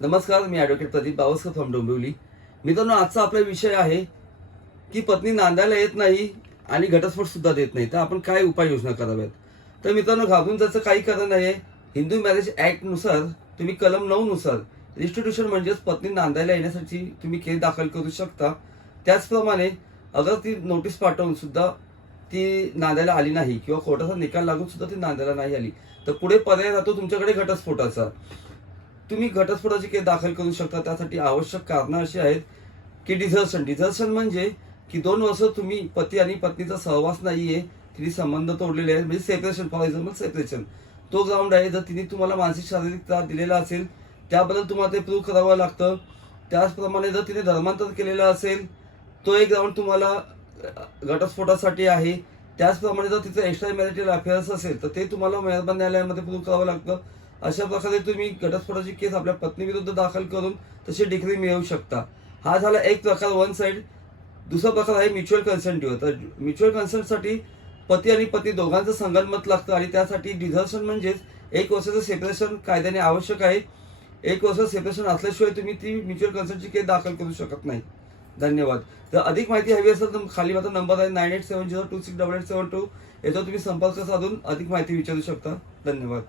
नमस्कार, मी advocate Pradeep Bawaskar from Dombivli. मित्रांनो, आजचा आपला विषय आहे की पत्नी नांदायला येत नाही आणि घटस्फोट सुद्धा देत नाही, तर आपण काय उपाययोजना कराव्यात. तर मित्रांनो, घाबरून जायचं काही कारण नाही आहे. हिंदू मॅरेज ॲक्टनुसार तुम्ही कलम 9 नुसार रिस्टिट्यूशन म्हणजेच पत्नी नांदायला येण्यासाठी तुम्ही केस दाखल करू शकता. त्याचप्रमाणे अगर ती नोटीस पाठवून सुद्धा ती नांदायला आली नाही किंवा कोर्टाचा निकाल लागून सुद्धा ती नांदायला नाही आली, तर पुढे पर्याय राहतो तुमच्याकडे घटस्फोटाचा. तुम्ही घटस्फोटाची केस दाखल करू शकता. त्यासाठी आवश्यक कारणं अशी आहेत की डिझर्शन म्हणजे की 2 वर्ष तुम्ही पती आणि पत्नीचा सहवास नाहीये, तिने संबंध तोडलेले आहेत, म्हणजे सेपरेशन. फॉर एक्झाम्पल सेपरेशन तो ग्राउंड आहे. जर तिने तुम्हाला मानसिक शारीरिक त्रास दिलेला असेल त्याबद्दल तुम्हाला ते प्रूव्ह करावं लागतं. त्याचप्रमाणे जर तिने धर्मांतर केलेलं असेल तो एक ग्राउंड तुम्हाला घटस्फोटासाठी आहे. त्याचप्रमाणे जर तिचं एक्स्ट्रा मॅरिटल अफेअर्स असेल तर ते तुम्हाला मेहरबान न्यायालयामध्ये प्रूव्ह करावं लागतं. अशा प्रकारे तुम्ही घटस्फोटाची केस आपल्या पत्नीविरुद्ध दाखल करून तशी डिग्री मिळवू शकता. हा झाला एक प्रकार, वन साइड. दुसरा प्रकार आहे म्युच्युअल कन्सेंटवर. तर म्युच्युअल कन्सेंटसाठी पती आणि पत्नी दोघांचं संगनमत लागतं आणि त्यासाठी डिझर्शन म्हणजेच 1 वर्षाचं सेपरेशन कायद्याने आवश्यक आहे. 1 वर्ष सेपरेशन असल्याशिवाय तुम्ही ती म्युच्युअल कन्सेंटची केस दाखल करू शकत नाही. धन्यवाद. जर अधिक माहिती हवी असेल तर खाली माझा नंबर आहे 9870268872. याच्यावर तुम्ही संपर्क साधून अधिक माहिती विचारू शकता. धन्यवाद.